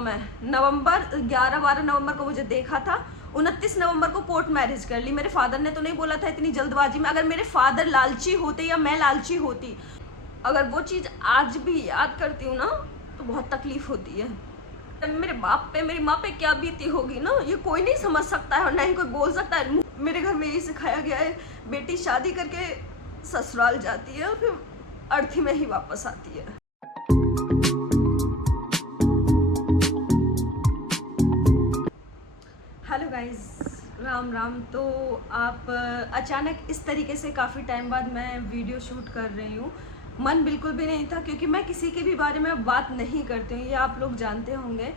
मैं नवंबर 11-12 नवंबर को मुझे देखा था, 29 नवंबर को कोर्ट मैरिज कर ली। मेरे फादर ने तो नहीं बोला था इतनी जल्दबाजी में। अगर मेरे फादर लालची होते या मैं लालची होती, अगर वो चीज़ आज भी याद करती हूँ ना तो बहुत तकलीफ होती है। मेरे बाप पे मेरी माँ पे क्या बीती होगी ना, ये कोई नहीं समझ सकता है और ना ही कोई बोल सकता है। मेरे घर में यही सिखाया गया है, बेटी शादी करके ससुराल जाती है और फिर अर्थी में ही वापस आती है। Hello guys, Ram Ram. तो आप अचानक इस तरीके से काफ़ी टाइम बाद मैं वीडियो शूट कर रही हूँ। मन बिल्कुल भी नहीं था, क्योंकि मैं किसी के भी बारे में बात नहीं करती हूँ, ये आप लोग जानते होंगे।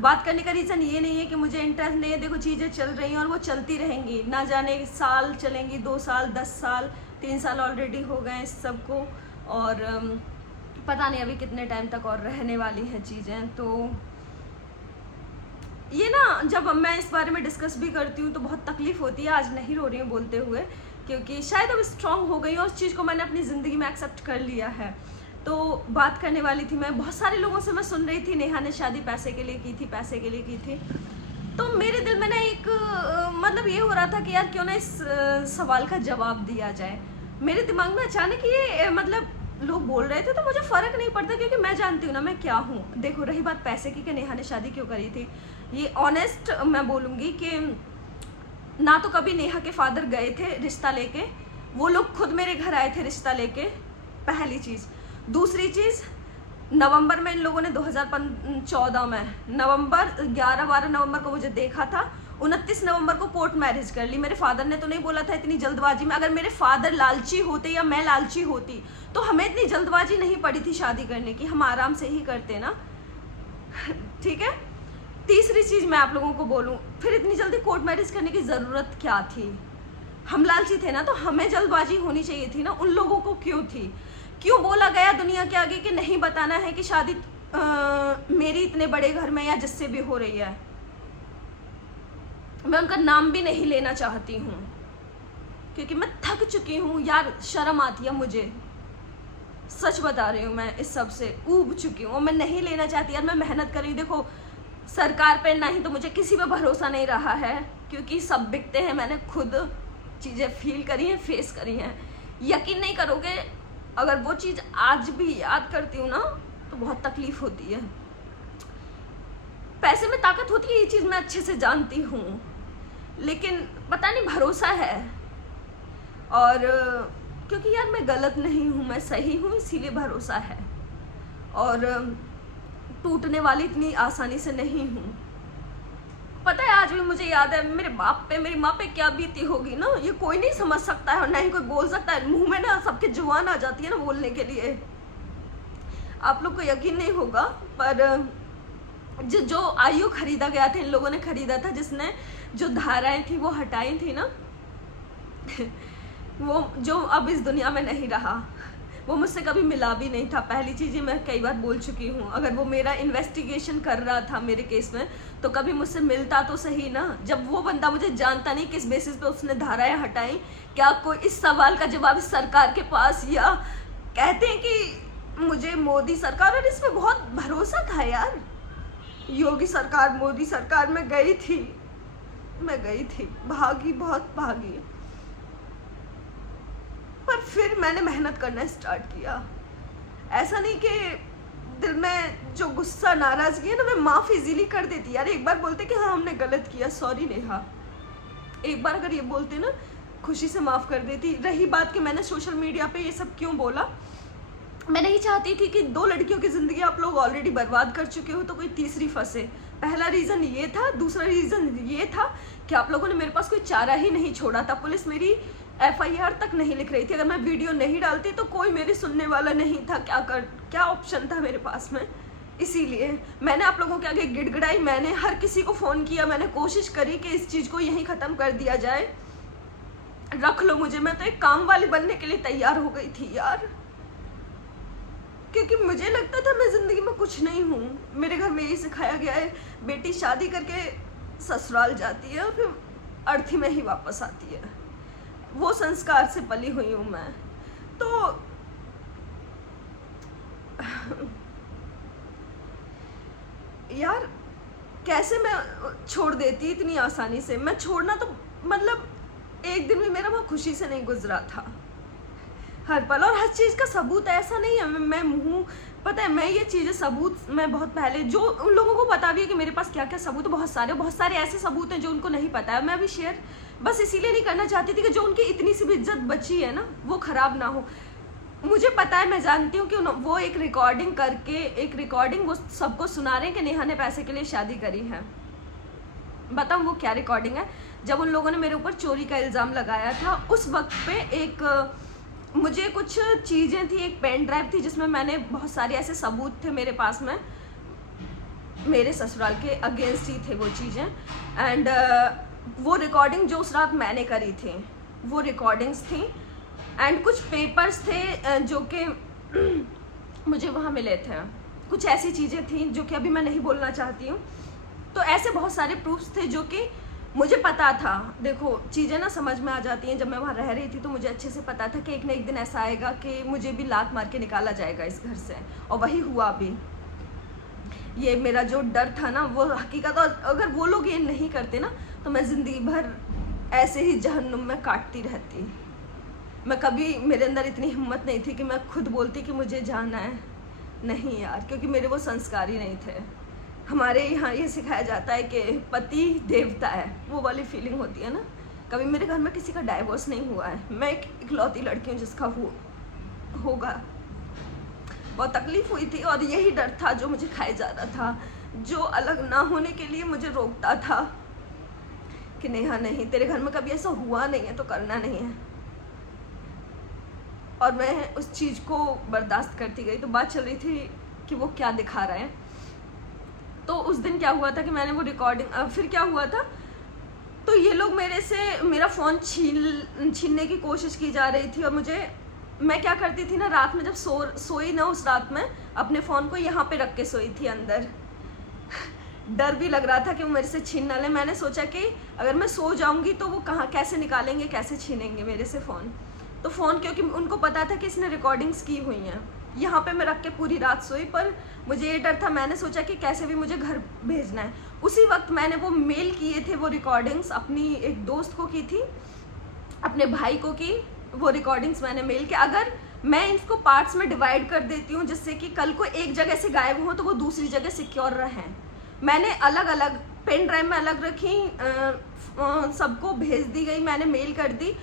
बात करने का रीज़न ये नहीं है कि मुझे इंटरेस्ट नहीं है। देखो, चीज़ें चल रही हैं और वो चलती रहेंगी, ना जाने साल चलेंगी, 2 साल, 10 साल, 3 साल ऑलरेडी हो गए इस सबको, और पता नहीं अभी कितने टाइम तक और रहने वाली हैं चीज़ें। तो ये ना, जब मैं इस बारे में डिस्कस भी करती हूँ तो बहुत तकलीफ होती है। आज नहीं रो रही हूँ बोलते हुए, क्योंकि शायद अब स्ट्रांग हो गई हूँ और उस चीज़ को मैंने अपनी ज़िंदगी में एक्सेप्ट कर लिया है। तो बात करने वाली थी मैं, बहुत सारे लोगों से मैं सुन रही थी नेहा ने शादी पैसे के लिए की थी, पैसे के लिए की थी। तो मेरे दिल में ना एक मतलब ये हो रहा था कि यार क्यों ना इस सवाल का जवाब दिया जाए। मेरे दिमाग में अचानक ये मतलब लोग बोल रहे थे तो मुझे फ़र्क नहीं पड़ता, क्योंकि मैं जानती हूँ ना मैं क्या हूँ। देखो, रही बात पैसे की कि नेहा ने शादी क्यों करी थी, ये ऑनेस्ट मैं बोलूँगी कि ना तो कभी नेहा के फादर गए थे रिश्ता लेके, वो लोग खुद मेरे घर आए थे रिश्ता लेके, पहली चीज़। दूसरी चीज़, नवंबर में इन लोगों ने 2014 में नवंबर 11-12 नवंबर को मुझे देखा था, 29 नवंबर को कोर्ट मैरिज कर ली। मेरे फादर ने तो नहीं बोला था इतनी जल्दबाजी में। अगर मेरे फादर लालची होते या मैं लालची होती तो हमें इतनी जल्दबाजी नहीं पड़ी थी शादी करने की, हम आराम से ही करते ना। ठीक है। तीसरी चीज़ मैं आप लोगों को बोलूँ, फिर इतनी जल्दी कोर्ट मैरिज करने की ज़रूरत क्या थी? हम लालची थे ना, तो हमें जल्दबाजी होनी चाहिए थी ना, उन लोगों को क्यों थी? क्यों बोला गया दुनिया के आगे कि नहीं बताना है कि शादी मेरी इतने बड़े घर में या जिससे भी हो रही है? मैं उनका नाम भी नहीं लेना चाहती हूँ, क्योंकि मैं थक चुकी हूँ यार, शर्म आती है मुझे, सच बता रही हूँ। मैं इस सब से ऊब चुकी हूँ और मैं नहीं लेना चाहती यार। मैं मेहनत कर रही हूँ, देखो सरकार पे नहीं तो मुझे किसी पे भरोसा नहीं रहा है, क्योंकि सब बिकते हैं। मैंने खुद चीज़ें फील करी हैं, फेस करी हैं। यकीन नहीं करोगे, अगर वो चीज़ आज भी याद करती हूँ ना तो बहुत तकलीफ होती है। पैसे में ताकत होती है, ये चीज़ मैं अच्छे से जानती हूँ, लेकिन पता नहीं भरोसा है। और क्योंकि यार मैं गलत नहीं हूँ, मैं सही हूँ, इसीलिए भरोसा है। और टूटने वाली इतनी आसानी से नहीं हूँ। पता है, आज भी मुझे याद है मेरे बाप पे मेरी माँ पे क्या बीती होगी ना, ये कोई नहीं समझ सकता है और ना ही कोई बोल सकता है। मुंह में ना सबके जुबान आ जाती है ना बोलने के लिए। आप लोग को यकीन नहीं होगा, पर जो आयु खरीदा गया था, इन लोगों ने खरीदा था, जिसने जो धाराएं थी वो हटाई थी ना वो जो अब इस दुनिया में नहीं रहा, वो मुझसे कभी मिला भी नहीं था। पहली चीज़, ये मैं कई बार बोल चुकी हूँ, अगर वो मेरा इन्वेस्टिगेशन कर रहा था मेरे केस में तो कभी मुझसे मिलता तो सही ना। जब वो बंदा मुझे जानता नहीं किस बेसिस पे उसने धाराएं हटाई, क्या कोई इस सवाल का जवाब सरकार के पास? या कहते हैं कि मुझे मोदी सरकार, और इसमें बहुत भरोसा था यार, योगी सरकार, मोदी सरकार में गई थी, भागी, बहुत भागी, पर फिर मैंने मेहनत करना स्टार्ट किया। ऐसा नहीं कि दिल में जो गुस्सा, नाराजगी है ना, मैं माफ़ इजीली कर देती यार। एक बार बोलते कि हाँ हमने गलत किया, सॉरी नेहा, एक बार अगर ये बोलते ना, खुशी से माफ़ कर देती। रही बात कि मैंने सोशल मीडिया पे ये सब क्यों बोला, मैं नहीं चाहती थी कि 2 लड़कियों की ज़िंदगी आप लोग ऑलरेडी बर्बाद कर चुके हो तो कोई तीसरी फंसे। पहला रीज़न ये था। दूसरा रीज़न ये था कि आप लोगों ने मेरे पास कोई चारा ही नहीं छोड़ा था। पुलिस मेरी FIR तक नहीं लिख रही थी। अगर मैं वीडियो नहीं डालती तो कोई मेरी सुनने वाला नहीं था। क्या ऑप्शन था मेरे पास में? इसीलिए मैंने आप लोगों के आगे गिड़गिड़ाई, मैंने हर किसी को फ़ोन किया, मैंने कोशिश करी कि इस चीज़ को यहीं ख़त्म कर दिया जाए, रख लो मुझे। मैं तो एक काम वाली बनने के लिए तैयार हो गई थी यार, क्योंकि मुझे लगता था मैं ज़िंदगी में कुछ नहीं हूँ। मेरे घर में यही सिखाया गया है, बेटी शादी करके ससुराल जाती है और फिर अर्थी में ही वापस आती है। वो संस्कार से पली हुई हूँ मैं। तो यार कैसे मैं छोड़ देती इतनी आसानी से। मैं छोड़ना तो मतलब एक दिन भी मेरा वहाँ खुशी से नहीं गुजरा था, हर पल। और हर चीज़ का सबूत ऐसा नहीं है मैं हूँ, पता है मैं ये चीज़ें सबूत मैं बहुत पहले, जो उन लोगों को पता भी है कि मेरे पास क्या क्या सबूत है, बहुत सारे ऐसे सबूत हैं जो उनको नहीं पता है। मैं अभी शेयर बस इसीलिए नहीं करना चाहती थी कि जो उनकी इतनी सी भी इज्जत बची है ना वो ख़राब ना हो। मुझे पता है, मैं जानती हूँ कि वो एक रिकॉर्डिंग वो सबको सुना रहे हैं कि नेहा ने पैसे के लिए शादी करी है। बताऊँ वो क्या रिकॉर्डिंग है? जब उन लोगों ने मेरे ऊपर चोरी का इल्ज़ाम लगाया था उस वक्त पे एक मुझे कुछ चीज़ें थी, एक पेन ड्राइव थी जिसमें मैंने बहुत सारे ऐसे सबूत थे मेरे पास में, मेरे ससुराल के अगेंस्ट ही थे वो चीज़ें। एंड वो रिकॉर्डिंग जो उस रात मैंने करी थी वो रिकॉर्डिंग्स थी। एंड कुछ पेपर्स थे जो कि मुझे वहाँ मिले थे, कुछ ऐसी चीज़ें थी जो कि अभी मैं नहीं बोलना चाहती हूँ। तो ऐसे बहुत सारे प्रूफ्स थे जो कि मुझे पता था। देखो चीज़ें ना समझ में आ जाती हैं, जब मैं वहाँ रह रही थी तो मुझे अच्छे से पता था कि एक ना एक दिन ऐसा आएगा कि मुझे भी लात मार के निकाला जाएगा इस घर से, और वही हुआ भी। ये मेरा जो डर था ना वो हकीकत, और अगर वो लोग ये नहीं करते ना तो मैं ज़िंदगी भर ऐसे ही जहन्नुम में काटती रहती। मैं कभी, मेरे अंदर इतनी हिम्मत नहीं थी कि मैं खुद बोलती कि मुझे जाना है, नहीं यार, क्योंकि मेरे वो संस्कार ही नहीं थे। हमारे यहाँ ये सिखाया जाता है कि पति देवता है, वो वाली फीलिंग होती है ना। कभी मेरे घर में किसी का डाइवोर्स नहीं हुआ है, मैं एक इकलौती लड़की हूँ जिसका होगा। बहुत तकलीफ हुई थी और यही डर था जो मुझे खाया जा रहा था, जो अलग ना होने के लिए मुझे रोकता था कि नेहा नहीं, तेरे घर में कभी ऐसा हुआ नहीं है तो करना नहीं है। और मैं उस चीज़ को बर्दाश्त करती गई। तो बात चल रही थी कि वो क्या दिखा रहे हैं। तो उस दिन क्या हुआ था कि मैंने वो रिकॉर्डिंग, फिर क्या हुआ था, तो ये लोग मेरे से मेरा फ़ोन छीनने की कोशिश की जा रही थी। और मैं क्या करती थी ना, रात में जब सोई ना, उस रात में अपने फ़ोन को यहाँ पे रख के सोई थी अंदर। डर भी लग रहा था कि वो मेरे से छीन ना ले। मैंने सोचा कि अगर मैं सो जाऊँगी तो वो कहाँ कैसे निकालेंगे, कैसे छीनेंगे मेरे से फ़ोन। तो फ़ोन, क्योंकि उनको पता था कि इसने रिकॉर्डिंग्स की हुई हैं, यहाँ पे मैं रख के पूरी रात सोई। पर मुझे ये डर था, मैंने सोचा कि कैसे भी मुझे घर भेजना है। उसी वक्त मैंने वो मेल किए थे, वो रिकॉर्डिंग्स अपनी एक दोस्त को की थी, अपने भाई को की वो रिकॉर्डिंग्स मैंने मेल किया। अगर मैं इसको पार्ट्स में डिवाइड कर देती हूँ जिससे कि कल को एक जगह से गायब हो तो वो दूसरी जगह सिक्योर रहें, मैंने अलग अलग पेन ड्राइव में अलग रखी, सबको भेज दी गई, मैंने मेल कर दी।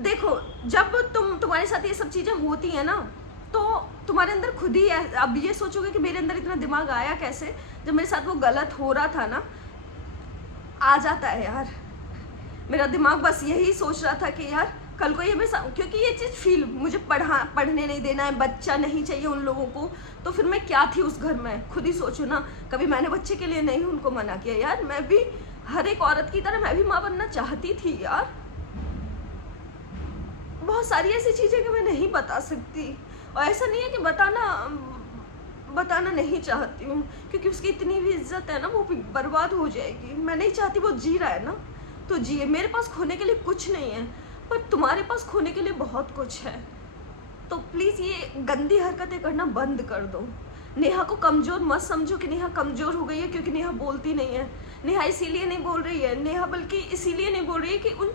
देखो जब तुम्हारे साथ ये सब चीज़ें होती हैं ना तो तुम्हारे अंदर खुद ही अब ये सोचोगे कि मेरे अंदर इतना दिमाग आया कैसे, जब मेरे साथ वो गलत हो रहा था ना, आ जाता है यार। मेरा दिमाग बस यही सोच रहा था कि यार कल को ये मैं, क्योंकि ये चीज़ फील मुझे पढ़ने नहीं देना है, बच्चा नहीं चाहिए उन लोगों को, तो फिर मैं क्या थी उस घर में, खुद ही सोचो ना। कभी मैंने बच्चे के लिए नहीं उनको मना किया यार, मैं भी हर एक औरत की तरह मैं भी माँ बनना चाहती थी यार। बहुत सारी ऐसी चीज़ें कि मैं नहीं बता सकती, और ऐसा नहीं है कि बताना नहीं चाहती हूँ, क्योंकि उसकी इतनी भी इज्जत है ना, वो भी बर्बाद हो जाएगी। मैं नहीं चाहती, वो जी रहा है ना तो जिए, मेरे पास खोने के लिए कुछ नहीं है, पर तुम्हारे पास खोने के लिए बहुत कुछ है। तो प्लीज़ ये गंदी हरकतें करना बंद कर दो। नेहा को कमज़ोर मत समझो कि नेहा कमज़ोर हो गई है क्योंकि नेहा बोलती नहीं है। नेहा इसीलिए नहीं बोल रही है, नेहा बल्कि इसीलिए नहीं बोल रही है कि उन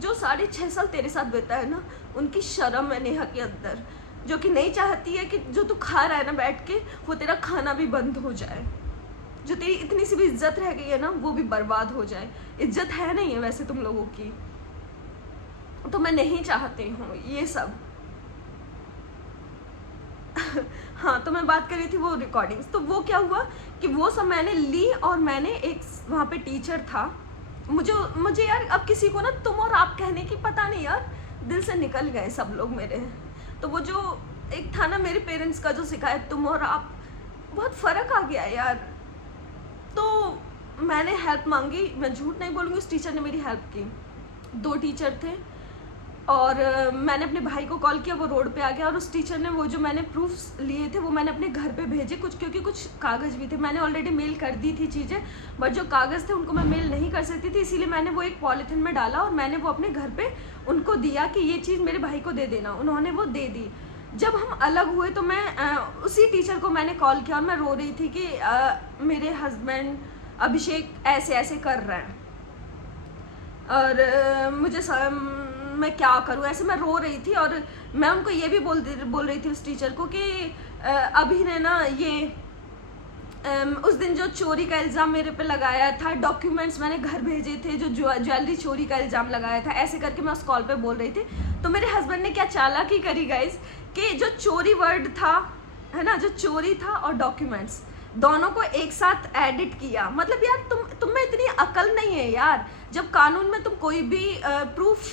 जो 6.5 साल तेरे साथ बिता है ना, उनकी शर्म है नेहा के अंदर, जो कि नहीं चाहती है कि जो तू खा रहा है ना बैठ के, वो तेरा खाना भी बंद हो जाए, जो तेरी इतनी सी भी इज्जत रह गई है ना वो भी बर्बाद हो जाए। इज्जत है नहीं है वैसे तुम लोगों की, तो मैं नहीं चाहती हूँ ये सब। हाँ, तो मैं बात कर रही थी वो रिकॉर्डिंग्स। तो वो क्या हुआ कि वो सब मैंने ली, और मैंने एक वहाँ पे टीचर था, मुझे यार अब किसी को ना तुम और आप कहने की पता नहीं यार, दिल से निकल गए सब लोग मेरे। तो वो जो एक था ना मेरे पेरेंट्स का जो सिखाया तुम और आप, बहुत फ़र्क आ गया यार। तो मैंने हेल्प मांगी, मैं झूठ नहीं बोलूँगी, उस टीचर ने मेरी हेल्प की। 2 टीचर थे, और मैंने अपने भाई को कॉल किया, वो रोड पे आ गया, और उस टीचर ने वो जो मैंने प्रूफ्स लिए थे वो मैंने अपने घर पे भेजे कुछ, क्योंकि कुछ कागज़ भी थे। मैंने ऑलरेडी मेल कर दी थी चीज़ें, बट जो कागज़ थे उनको मैं मेल नहीं कर सकती थी, इसीलिए मैंने वो एक पॉलीथिन में डाला और मैंने वो अपने घर पे उनको दिया कि ये चीज़ मेरे भाई को दे देना। उन्होंने वो दे दी। जब हम अलग हुए तो मैं उसी टीचर को मैंने कॉल किया और मैं रो रही थी कि मेरे हस्बैंड अभिषेक ऐसे ऐसे कर रहे हैं और मैं क्या करूँ, ऐसे मैं रो रही थी। और मैं उनको ये भी बोल रही थी उस टीचर को कि अभी ने ना ये उस दिन जो चोरी का इल्ज़ाम मेरे पे लगाया था, डॉक्यूमेंट्स मैंने घर भेजे थे, जो ज्वेलरी चोरी का इल्ज़ाम लगाया था, ऐसे करके मैं उस कॉल पे बोल रही थी। तो मेरे हस्बैंड ने क्या चालाकी करी गाइस कि जो चोरी वर्ड था है ना, जो चोरी था और डॉक्यूमेंट्स दोनों को एक साथ एडिट किया। मतलब यार तुम में इतनी अकल नहीं है यार। जब कानून में तुम कोई भी प्रूफ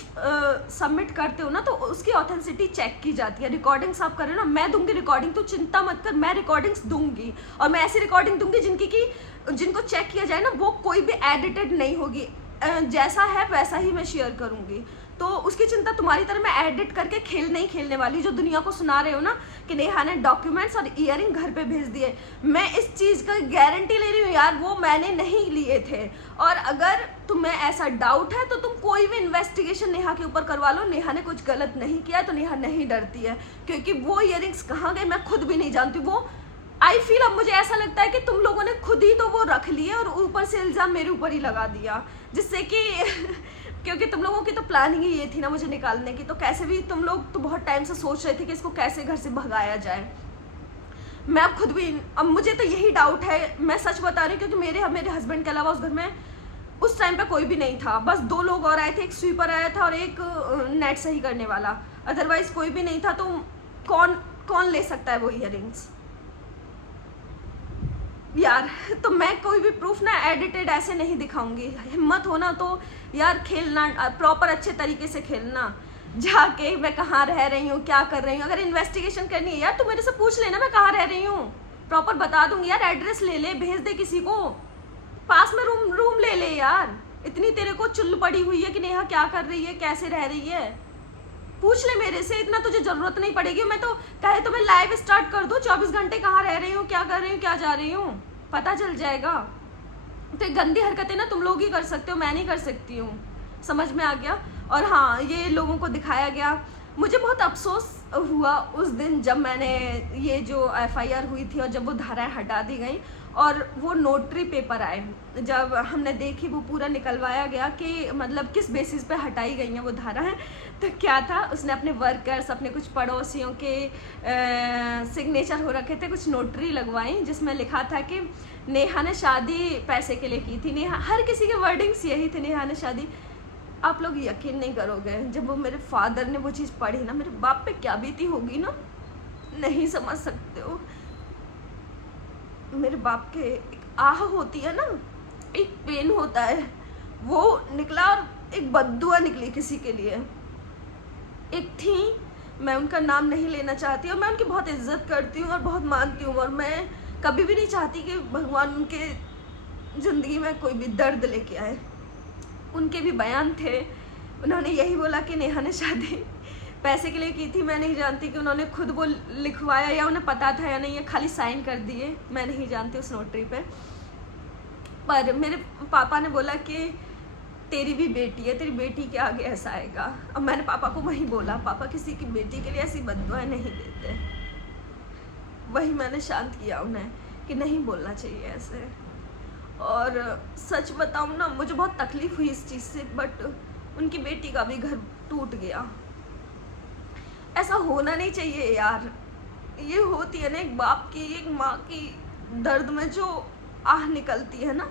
सबमिट करते हो ना तो उसकी ऑथेंटिसिटी चेक की जाती है। रिकॉर्डिंग्स आप कर रहे हो ना, मैं दूंगी रिकॉर्डिंग, तो चिंता मत कर, मैं रिकॉर्डिंग्स दूंगी और मैं ऐसी रिकॉर्डिंग दूंगी जिनको चेक किया जाए ना वो कोई भी एडिटेड नहीं होगी, जैसा है वैसा ही मैं शेयर करूंगी। तो उसकी चिंता तुम्हारी तरह मैं एडिट करके खेल नहीं खेलने वाली, जो दुनिया को सुना रहे हो ना कि नेहा ने डॉक्यूमेंट्स और ईयरिंग घर पे भेज दिए। मैं इस चीज़ का गारंटी ले रही हूँ यार, वो मैंने नहीं लिए थे। और अगर तुम्हें ऐसा डाउट है तो तुम कोई भी इन्वेस्टिगेशन नेहा के ऊपर करवा लो। नेहा ने कुछ गलत नहीं किया तो नेहा नहीं डरती है, क्योंकि वो ईयरिंग्स कहाँ गए मैं खुद भी नहीं जानती। वो आई फील, अब मुझे ऐसा लगता है कि तुम लोगों ने खुद ही तो वो रख लिए और ऊपर से इल्ज़ाम मेरे ऊपर ही लगा दिया, जिससे कि क्योंकि तुम लोगों की तो प्लानिंग ही ये थी ना मुझे निकालने की। तो कैसे भी तुम लोग तो बहुत टाइम से सोच रहे थे कि इसको कैसे घर से भगाया जाए। मैं अब खुद भी, अब मुझे तो यही डाउट है, मैं सच बता रही हूँ, क्योंकि मेरे हस्बैंड के अलावा उस घर में उस टाइम पे कोई भी नहीं था। बस 2 लोग और आए थे, एक स्वीपर आया था और एक नेट सही करने वाला, अदरवाइज कोई भी नहीं था। तो कौन ले सकता है वो ईयरिंग्स यार। तो मैं कोई भी प्रूफ ना एडिटेड ऐसे नहीं दिखाऊंगी। हिम्मत हो ना तो यार खेलना, प्रॉपर अच्छे तरीके से खेलना, जाके मैं कहाँ रह रही हूँ, क्या कर रही हूँ। अगर इन्वेस्टिगेशन करनी है यार तो मेरे से पूछ लेना मैं कहाँ रह रही हूँ, प्रॉपर बता दूंगी यार। एड्रेस ले ले, भेज दे किसी को, पास में रूम ले ले यार। इतनी तेरे को चुल्ल पड़ी हुई है कि नेहा क्या कर रही है, कैसे रह रही है, पूछ ले मेरे से। इतना तुझे जरूरत नहीं पड़ेगी। मैं तो कहे तो मैं लाइव स्टार्ट कर दूं, 24 घंटे कहाँ रह रही हूँ, क्या कर रही हूँ, क्या जा रही हूँ, पता चल जाएगा। तो गंदी हरकतें ना तुम लोग ही कर सकते हो, मैं नहीं कर सकती हूँ। समझ में आ गया। और हाँ, ये लोगों को दिखाया गया। मुझे बहुत अफसोस हुआ उस दिन जब मैंने ये जो FIR हुई थी और जब वो धाराएं हटा दी गई और वो नोटरी पेपर आए, जब हमने देखी वो पूरा निकलवाया गया कि मतलब किस बेसिस पे हटाई गई हैं वो धाराएं। तो क्या था, उसने अपने वर्कर्स, अपने कुछ पड़ोसियों के सिग्नेचर हो रखे थे, कुछ नोटरी लगवाई जिसमें लिखा था कि नेहा ने शादी पैसे के लिए की थी। नेहा, हर किसी के वर्डिंग्स यही थे, नेहा ने शादी। आप लोग यकीन नहीं करोगे, जब वो मेरे फादर ने वो चीज़ पढ़ी ना, मेरे बाप पे क्या बीती होगी ना, नहीं समझ सकते हो। मेरे बाप के एक आह होती है ना, एक पेन होता है, वो निकला और एक बद्दुआ निकली किसी के लिए। एक थी, मैं उनका नाम नहीं लेना चाहती और मैं उनकी बहुत इज्जत करती हूँ और बहुत मानती हूँ, और मैं कभी भी नहीं चाहती कि भगवान उनके ज़िंदगी में कोई भी दर्द लेके आए। उनके भी बयान थे, उन्होंने यही बोला कि नेहा ने शादी पैसे के लिए की थी। मैं नहीं जानती कि उन्होंने खुद वो लिखवाया या उन्हें पता था या नहीं, ये खाली साइन कर दिए, मैं नहीं जानती उस नोटरी पे। पर मेरे पापा ने बोला कि तेरी भी बेटी है, तेरी बेटी के आगे ऐसा आएगा। अब मैंने पापा को वही बोला, पापा किसी की बेटी के लिए ऐसी बद्दुआएं नहीं देते। वही मैंने शांत किया उन्हें कि नहीं बोलना चाहिए ऐसे। और सच बताऊँ ना, मुझे बहुत तकलीफ हुई इस चीज़ से, बट उनकी बेटी का भी घर टूट गया। ऐसा होना नहीं चाहिए यार। ये होती है ना एक बाप की, एक माँ की दर्द में जो आह निकलती है ना,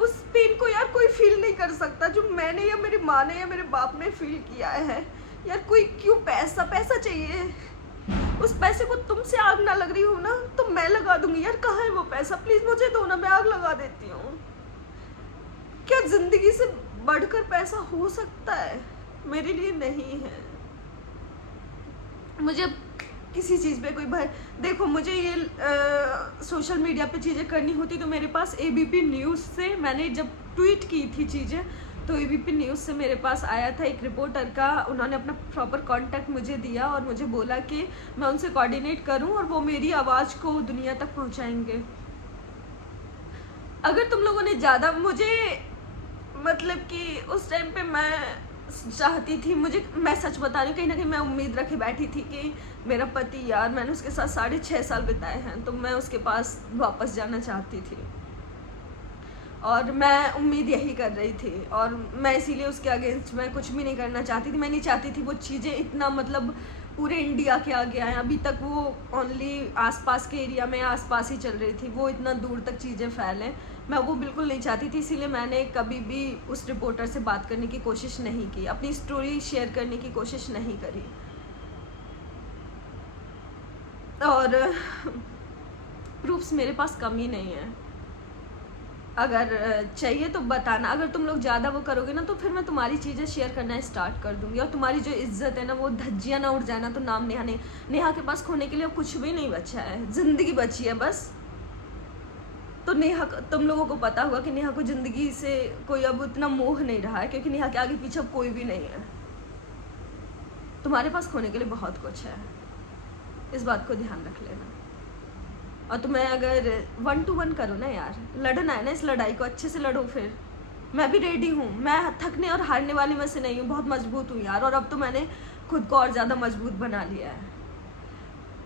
उस पेन को यार कोई फील नहीं कर सकता जो मैंने या मेरी माँ ने या मेरे बाप ने फील किया है। यार कोई क्यों पैसा चाहिए, उस पैसे को तुमसे आग ना लग रही हो ना तो मैं लगा दूंगी। यार कहाँ है वो पैसा, प्लीज मुझे दो ना, मैं आग लगा देती हूँ। क्या जिंदगी से बढ़कर पैसा हो सकता है? मेरे लिए नहीं है। मुझे किसी चीज़ पे कोई भय, देखो मुझे ये सोशल मीडिया पे चीज़ें करनी होती तो मेरे पास ABP न्यूज़ से, मैंने जब ट्वीट की थी चीज़ें तो ABP न्यूज़ से मेरे पास आया था एक रिपोर्टर का, उन्होंने अपना प्रॉपर कांटेक्ट मुझे दिया और मुझे बोला कि मैं उनसे कोऑर्डिनेट करूं और वो मेरी आवाज़ को दुनिया तक पहुंचाएंगे। अगर तुम लोगों ने ज़्यादा मुझे, मतलब कि उस टाइम पे मैं चाहती थी मुझे, मैं सच बता रही हूँ, कहीं ना कहीं मैं उम्मीद रखे बैठी थी कि मेरा पति, यार मैंने उसके साथ 6.5 साल बिताए हैं, तो मैं उसके पास वापस जाना चाहती थी और मैं उम्मीद यही कर रही थी। और मैं इसीलिए उसके अगेंस्ट मैं कुछ भी नहीं करना चाहती थी। मैं नहीं चाहती थी वो चीज़ें इतना मतलब पूरे इंडिया के आगे आए। अभी तक वो ओनली आसपास के एरिया में आसपास ही चल रही थी, वो इतना दूर तक चीज़ें फैलें, मैं वो बिल्कुल नहीं चाहती थी। इसीलिए मैंने कभी भी उस रिपोर्टर से बात करने की कोशिश नहीं की, अपनी स्टोरी शेयर करने की कोशिश नहीं करी। और प्रूफ्स मेरे पास कमी नहीं है, अगर चाहिए तो बताना। अगर तुम लोग ज़्यादा वो करोगे ना तो फिर मैं तुम्हारी चीज़ें शेयर करना स्टार्ट कर दूंगी और तुम्हारी जो इज्जत है ना वो धज्जियाँ ना उड़ जाए ना, तो नाम नेहा नहीं, नेहा के पास खोने के लिए कुछ भी नहीं बचा है, ज़िंदगी बची है बस। तो नेहा, तुम लोगों को पता होगा कि नेहा को ज़िंदगी से कोई अब इतना मोह नहीं रहा है, क्योंकि नेहा के आगे पीछे अब कोई भी नहीं है। तुम्हारे पास खोने के लिए बहुत कुछ है, इस बात को ध्यान रख लेना। और तुम्हें अगर 1 to 1 करो ना यार, लड़ना है ना, इस लड़ाई को अच्छे से लड़ो। फिर मैं भी रेडी हूँ, मैं थकने और हारने वाली में से नहीं हूँ, बहुत मजबूत हूँ यार। और अब तो मैंने खुद को और ज़्यादा मजबूत बना लिया है।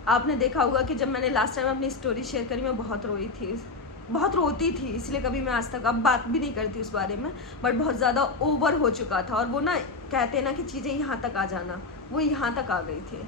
आपने देखा होगा कि जब मैंने लास्ट टाइम अपनी स्टोरी शेयर करी, मैं बहुत रोई थी, बहुत रोती थी, इसलिए कभी मैं आज तक अब बात भी नहीं करती उस बारे में। बट बहुत ज़्यादा ओवर हो चुका था, और वो ना कहते हैं ना कि चीज़ें यहाँ तक आ जाना, वो यहाँ तक आ गई थी।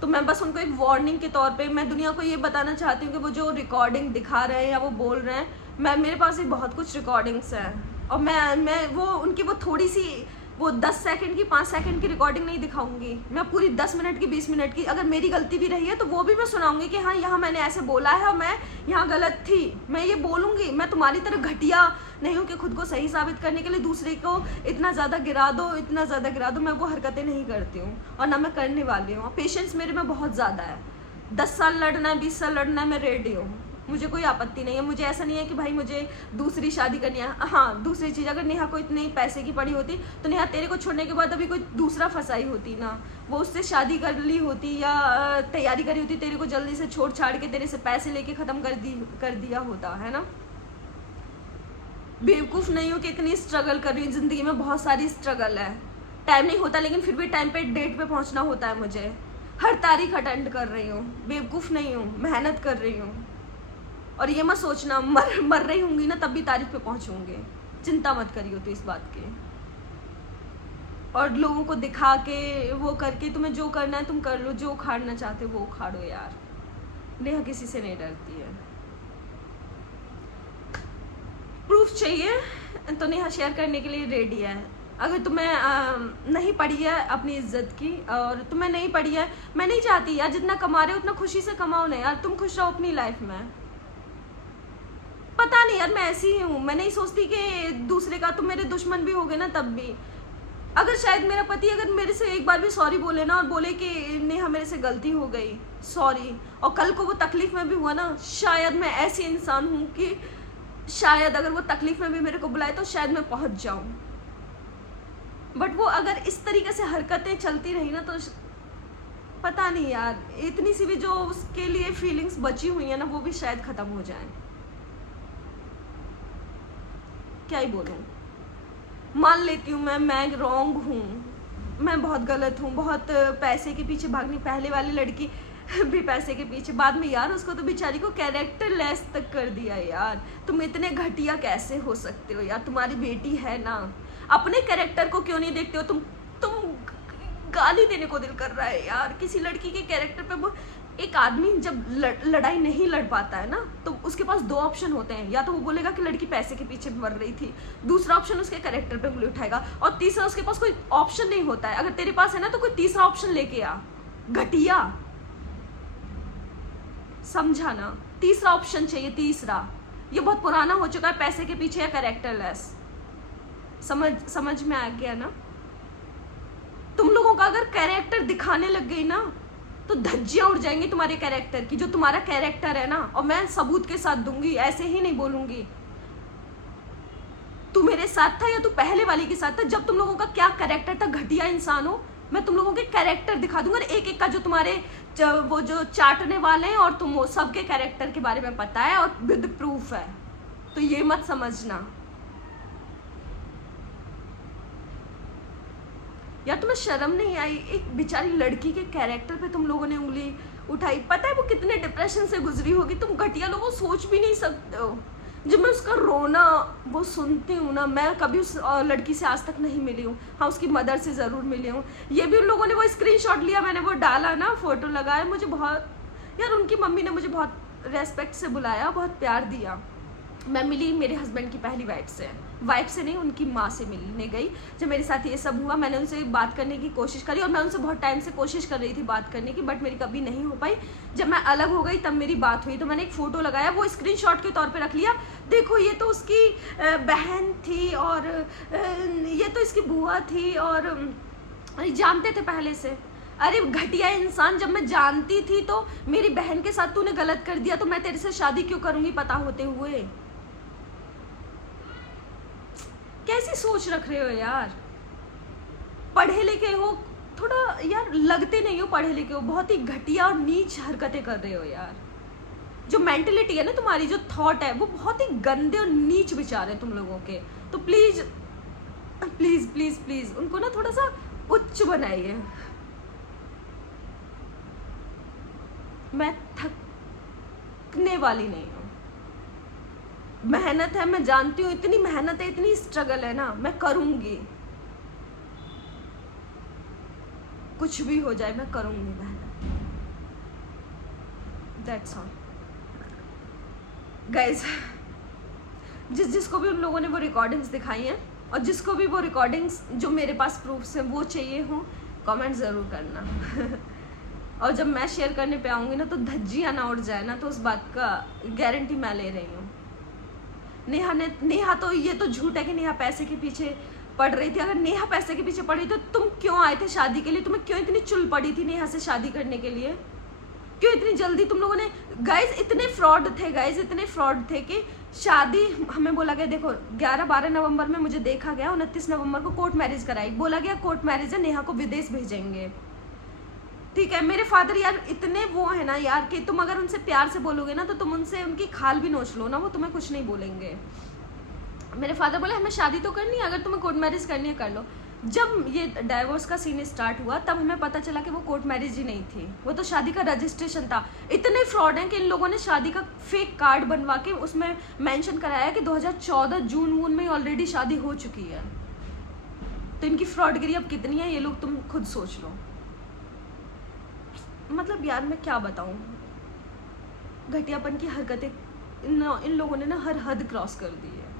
तो मैं बस उनको एक वार्निंग के तौर पे मैं दुनिया को ये बताना चाहती हूँ कि वो जो रिकॉर्डिंग दिखा रहे हैं या वो बोल रहे हैं, मेरे पास भी बहुत कुछ रिकॉर्डिंग्स हैं, और मैं वो उनकी वो थोड़ी सी वो 10 सेकंड की 5 सेकंड की रिकॉर्डिंग नहीं दिखाऊंगी, मैं पूरी 10 मिनट की 20 मिनट की, अगर मेरी गलती भी रही है तो वो भी मैं सुनाऊंगी कि हाँ यहाँ मैंने ऐसे बोला है और मैं यहाँ गलत थी, मैं ये बोलूँगी। मैं तुम्हारी तरह घटिया नहीं हूँ कि खुद को सही साबित करने के लिए दूसरे को इतना ज़्यादा गिरा दो, इतना ज़्यादा गिरा दो, मैं वो हरकतें नहीं करती हूँ और ना मैं करने वाली हूँ। पेशेंस मेरे में बहुत ज़्यादा है, 10 साल लड़ना है, 20 साल लड़ना है, मैं रेडी हूँ, मुझे कोई आपत्ति नहीं है। मुझे ऐसा नहीं है कि भाई मुझे दूसरी शादी करनी है। हाँ, दूसरी चीज़, अगर नेहा को इतने पैसे की पड़ी होती तो नेहा तेरे को छोड़ने के बाद अभी कोई दूसरा फंसाई होती ना, वो उससे शादी कर ली होती या तैयारी करी होती, तेरे को जल्दी से छोड़ छाड़ के तेरे से पैसे लेके ख़त्म कर दिया होता है ना। बेवकूफ़ नहीं हो कि इतनी स्ट्रगल कर रही हूँ, ज़िंदगी में बहुत सारी स्ट्रगल है, टाइम नहीं होता लेकिन फिर भी टाइम पे डेट पे पहुँचना होता है मुझे, हर तारीख अटेंड कर रही हूँ, बेवकूफ़ नहीं हूँ, मेहनत कर रही हूँ। और ये मत सोचना मर रही होंगी ना तब भी तारीख पे पहुंचूंगी, चिंता मत करियो तो इस बात की। और लोगों को दिखा के वो करके तुम्हें जो करना है तुम कर लो, जो उखाड़ना चाहते हो वो उखाड़ो यार। नेहा किसी से नहीं डरती है। प्रूफ चाहिए तो नेहा शेयर करने के लिए रेडी है। अगर तुम्हें नहीं पड़ी है अपनी इज्जत की, और तुम्हें नहीं पड़ी है, मैं नहीं चाहती यार, जितना कमा रहे हो उतना खुशी से कमाओ ना यार, तुम खुश रहो अपनी लाइफ में। पता नहीं यार, मैं ऐसी ही हूँ, मैं नहीं सोचती कि दूसरे का, तुम मेरे दुश्मन भी हो गए ना तब भी, अगर शायद मेरा पति अगर मेरे से एक बार भी सॉरी बोले ना और बोले कि नेहा मेरे से गलती हो गई, सॉरी, और कल को वो तकलीफ में भी हुआ ना, शायद मैं ऐसी इंसान हूँ कि शायद अगर वो तकलीफ में भी मेरे को बुलाए तो शायद मैं पहुँच जाऊँ। बट वो अगर इस तरीके से हरकतें चलती रही ना तो पता नहीं यार, इतनी सी भी जो उसके लिए फीलिंग्स बची हुई है ना वो भी शायद ख़त्म हो जाए। क्या ही बोलूँ, मान लेती हूँ मैं रॉन्ग हूँ, मैं बहुत गलत हूँ, बहुत पैसे के पीछे भागनी, पहले वाली लड़की भी पैसे के पीछे, बाद में यार उसको तो बेचारी को कैरेक्टर लेस तक कर दिया यार। तुम इतने घटिया कैसे हो सकते हो यार, तुम्हारी बेटी है ना, अपने कैरेक्टर को क्यों नहीं देखते हो तुम गाली देने को दिल कर रहा है यार किसी लड़की के कैरेक्टर पे। वो एक आदमी जब लड़ाई नहीं लड़ पाता है ना तो उसके पास 2 ऑप्शन होते हैं, या तो वो बोलेगा कि लड़की पैसे के पीछे मर रही थी, दूसरा ऑप्शन उसके कैरेक्टर पे उंगली उठाएगा, और तीसरा उसके पास कोई ऑप्शन नहीं होता है। अगर तेरे पास है ना तो कोई तीसरा ऑप्शन लेके आ, घटिया, समझा ना, तीसरा ऑप्शन चाहिए, तीसरा। ये बहुत पुराना हो चुका है, पैसे के पीछे या कैरेक्टर लेस। समझ में आ गया ना। तुम लोगों का अगर कैरेक्टर दिखाने लग गई ना तो धज्जियां उड़ जाएंगी तुम्हारे कैरेक्टर की, जो तुम्हारा कैरेक्टर है ना, और मैं सबूत के साथ दूंगी, ऐसे ही नहीं बोलूंगी। तू मेरे साथ था या तू पहले वाली के साथ था, जब तुम लोगों का क्या कैरेक्टर था, घटिया इंसान हो, मैं तुम लोगों के कैरेक्टर दिखा दूंगा, एक एक का जो तुम्हारे वो जो चाटने वाले हैं और तुम सबके कैरेक्टर के बारे में पता है और विद प्रूफ है, तो ये मत समझना। यार तुम्हें शर्म नहीं आई? एक बेचारी लड़की के कैरेक्टर पे तुम लोगों ने उंगली उठाई। पता है वो कितने डिप्रेशन से गुजरी होगी? तुम घटिया लोगों सोच भी नहीं सकते हो। जब मैं उसका रोना वो सुनती हूँ ना, मैं कभी उस लड़की से आज तक नहीं मिली हूँ। हाँ, उसकी मदर से ज़रूर मिली हूँ। ये भी उन लोगों ने वो स्क्रीनशॉट लिया, मैंने वो डाला ना, फोटो लगाया, मुझे बहुत, यार उनकी मम्मी ने मुझे बहुत रेस्पेक्ट से बुलाया, बहुत प्यार दिया। मैं मिली मेरे हस्बैंड की पहली वाइफ से नहीं, उनकी माँ से मिलने गई। जब मेरे साथ ये सब हुआ, मैंने उनसे बात करने की कोशिश करी, और मैं उनसे बहुत टाइम से कोशिश कर रही थी बात करने की, बट मेरी कभी नहीं हो पाई। जब मैं अलग हो गई तब मेरी बात हुई, तो मैंने एक फ़ोटो लगाया, वो स्क्रीनशॉट के तौर पे रख लिया। देखो ये तो उसकी बहन थी, और ये तो इसकी बुआ थी, और जानते थे पहले से। अरे घटिया इंसान, जब मैं जानती थी तो मेरी बहन के साथ तूने गलत कर दिया, तो मैं तेरे से शादी क्यों करूंगी पता होते हुए? कैसी सोच रख रहे हो यार? पढ़े लिखे हो, थोड़ा यार लगते नहीं हो पढ़े लिखे हो, बहुत ही घटिया और नीच हरकतें कर रहे हो यार। जो मेंटेलिटी है ना तुम्हारी, जो थॉट है, वो बहुत ही गंदे और नीच विचार है तुम लोगों के। तो प्लीज प्लीज प्लीज प्लीज उनको ना थोड़ा सा उच्च बनाइए। मैं थकने वाली नहीं हूँ। मेहनत है, मैं जानती हूँ, इतनी मेहनत है, इतनी स्ट्रगल है ना, मैं करूंगी, कुछ भी हो जाए मैं करूंगी मेहनत। That's all guys. जिसको भी उन लोगों ने वो रिकॉर्डिंग्स दिखाई हैं, और जिसको भी वो रिकॉर्डिंग्स जो मेरे पास प्रूफ्स हैं वो चाहिए हो, कमेंट ज़रूर करना। और जब मैं शेयर करने पे आऊँगी ना, तो धज्जियाँ ना उड़ जाए ना, तो उस बात का गारंटी मैं ले रही हूँ। नेहा तो ये तो झूठ है कि नेहा पैसे के पीछे पड़ रही थी। अगर नेहा पैसे के पीछे पड़ी तो तुम क्यों आए थे शादी के लिए? तुम्हें क्यों इतनी चुल पड़ी थी नेहा से शादी करने के लिए? क्यों इतनी जल्दी तुम लोगों ने? गाइज इतने फ्रॉड थे कि शादी हमें बोला गया, देखो 11-12 नवंबर में मुझे देखा गया, 29 नवंबर को कोर्ट मैरिज कराई, बोला गया कोर्ट मैरिज है, नेहा को विदेश भेजेंगे। ठीक है, मेरे फादर यार इतने वो है ना यार, कि तुम अगर उनसे प्यार से बोलोगे ना, तो तुम उनसे उनकी खाल भी नोच लो ना, वो तुम्हें कुछ नहीं बोलेंगे। मेरे फादर बोले हमें शादी तो करनी है, अगर तुम्हें कोर्ट मैरिज करनी है कर लो। जब ये डाइवोर्स का सीन स्टार्ट हुआ, तब हमें पता चला कि वो कोर्ट मैरिज ही नहीं थी, वो तो शादी का रजिस्ट्रेशन था। इतने फ्रॉड हैं कि इन लोगों ने शादी का फेक कार्ड बनवा के उसमें मेंशन कराया कि 2014 जून में ऑलरेडी शादी हो चुकी है। तो इनकी फ्रॉडगिरी अब कितनी है ये लोग तुम खुद सोच लो। मतलब यार मैं क्या बताऊं, घटियापन की हरकतें इन लोगों ने ना हर हद क्रॉस कर दी है।